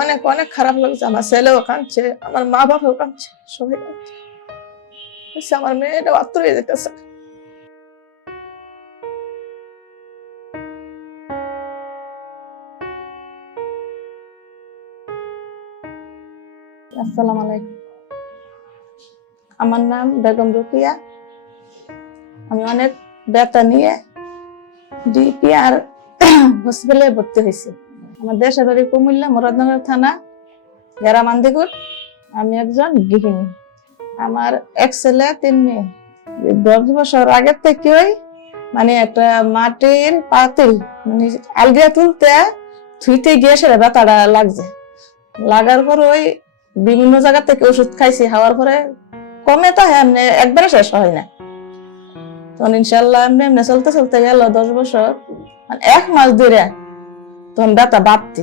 অনেক অনেক খারাপ লাগছে। আমার ছেলেও কাঁদছে, আমার মা বাবাও কাঁদছে, সবাই কাঁদছে। আমার মেয়েটা আত্ম হয়ে যেতেছে। আসসালামু আলাইকুম। আমার নাম বেগম রুকিয়া। আমি অনেক ব্যথা নিয়ে ডিপিআর হসপিটালে ভর্তি হয়েছি। আমার দেশের বাড়ি কুমিল্লা, মুরাদনগর থানা গেরামান্দিগুর আমি একজন গৃহিণী। আমার এক ছেলে, তিন মেয়ে। দশ বছর আগের থেকেই মানে একটা মাটির পাতিল মানে আলগিয়া তুলতে থুইতে গিয়ে সেটা ব্যথাটা লাগছে। লাগার পর ওই বিভিন্ন জায়গা থেকে ওষুধ খাইছি, খাওয়ার পরে কমে তো হ্যাঁ একবারে শেষ হয় না। তখন ইনশাল্লাহ এমনি এমনি চলতে চলতে গেল দশ বছর। মানে এক মাস ধরে তখন বাড়তি।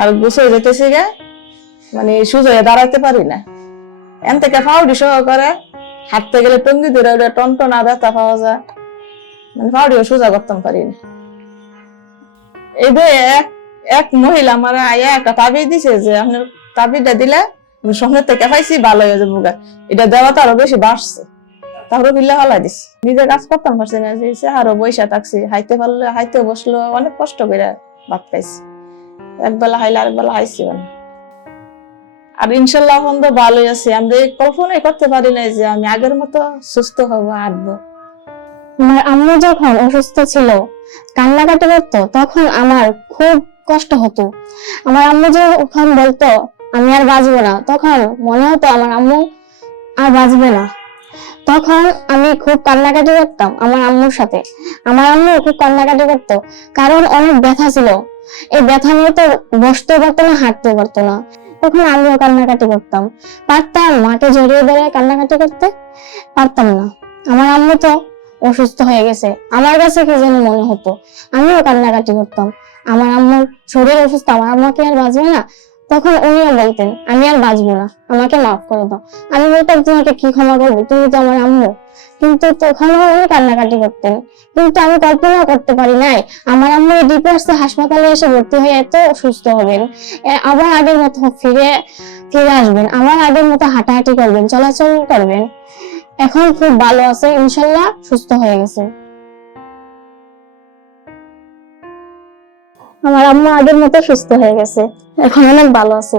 আর গুছিয়ে যেতেছি গে মানে সুযোগে দাঁড়াইতে পারি না। এন থেকে ফাউডি সহ করে হাঁটতে গেলে টঙ্গি ধরে ওটা টনটনা ব্যথা পাওয়া যায়। মানে ফাউডিও সোজা করতাম পারি না। এই যে এক এক মহিলা আমার আয়া একটা তাবি দিছে যে আপনার তাবিটা দিলে সামনে থেকে পাইছি, ভালো হয়ে যাব। এটা দেওয়া তো আরও বেশি বাড়ছে। তারপরে বিল্লা ফালাই দিছি। নিজে কাজ করতাম পারছি না, যে আরও বৈশা থাকছি, হাইতে পারলে হাইতে বসল অনেক কষ্ট করে ভাত খাইছি একবেলা হাইলে আরেকবেলা হাইছি মানে। আর ইনশাল্লাহ এখন তো ভালোই আছি। আমি কল্পনাই করতে পারি না যে আমি আগের মতো সুস্থ হব, হাঁটবো। আমার আম্মু যখন অসুস্থ ছিল কান্নাকাটি করতো, তখন আমার খুব কষ্ট হতো। আমার আম্মু যখন বলতো, আমি আর বাঁচবো না। তখন মনে হতো আমার আম্মু আর বাঁচবে না। তখন আমি খুব কান্নাকাটি করতাম আমার আম্মুর সাথে। আমার আম্মু খুব কান্নাকাটি করতো, কারণ অনেক ব্যথা ছিল। এই ব্যথা নিয়ে তো বসতে পারতো না, হাঁটতে পারতো না। তখন আমিও কান্নাকাটি করতাম। পারতাম মাকে জড়িয়ে ধরে কান্নাকাটি করতে, পারতাম না। আমার আম্মু তো অসুস্থ হয়ে গেছে। আমার কাছে কি যেন মনে হতো, আমিও কান্নাকাটি করতাম। আমার আম্মুর শরীর অসুস্থ, আমার আম্মা কি আর বাঁচবে না। তখন উনিও বলতেন, আমি আর বাঁচবো না, আমাকে মাফ করে দাও। আমি বলতাম, তোমাকে কি ক্ষমা করব? তুমি তো আমার আম্মু। কিন্তু তখনও উনি কান্নাকাটি করতেন। কিন্তু আমি কল্পনা করতে পারি নাই, আমার আম্মু ডিপিআরসি হাসপাতালে এসে ভর্তি হয়ে এত সুস্থ হবেন আবার আগের মতো ফিরে ফিরে আসবেন আমার আগের মতো হাঁটাহাঁটি করবেন, চলাচল করবেন। এখন খুব ভালো আছে, ইনশাল্লাহ সুস্থ হয়ে গেছে। আমার আম্মা আগের মতো সুস্থ হয়ে গেছে। এখন অনেক ভালো আছে।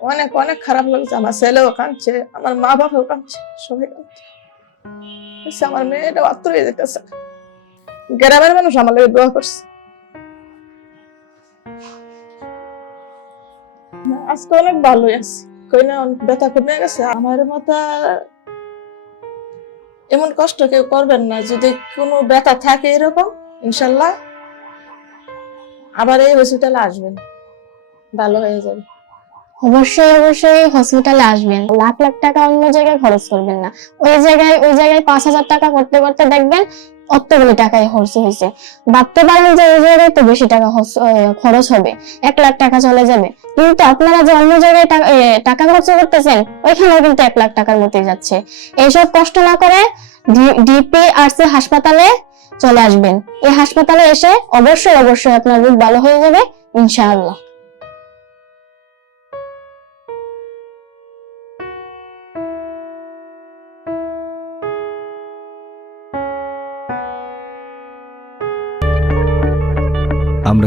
অনেক অনেক খারাপ লাগছে। আমার ছেলেও কাঁদছে, আমার মা বাবাও কাঁদছে, সবাই কাঁদছে। আমার মেয়েটা আত্ম হয়ে যেতেছে। গ্রামের মানুষ আমার লাগে দোয়া করছে। আজকে অনেক ভালোই আছে। কই না অনেক ব্যথা কমে গেছে। আমার মতো এমন কষ্ট কেউ করবেন না, যদি কোনো ব্যথা থাকে এরকম, ইনশাল্লাহ আবার এই হসপিটালে আসবেন। ভালো হয়ে যাবে। অবশ্যই অবশ্যই হসপিটালে আসবেন। লাখ লাখ টাকা অন্য জায়গায় খরচ করবেন না। ওই জায়গায় ওই জায়গায় পাঁচ হাজার টাকা করতে করতে দেখবেন অতগুলো টাকায় খরচ হয়েছে। ভাবতে পারেন যে ওই জায়গায় তো বেশি টাকা খরচ- হবে। এক লাখ টাকা চলে যাবে। কিন্তু আপনারা যে অন্য জায়গায় টাকা- খরচ করতেছেন ওইখানেও কিন্তু এক লাখ টাকার মতোই যাচ্ছে। এইসব কষ্ট না করে ডিপিআরসি হাসপাতালে চলে আসবেন। এই হাসপাতালে এসে অবশ্যই অবশ্যই আপনার রোগ ভালো হয়ে যাবে, ইনশাআল্লাহ।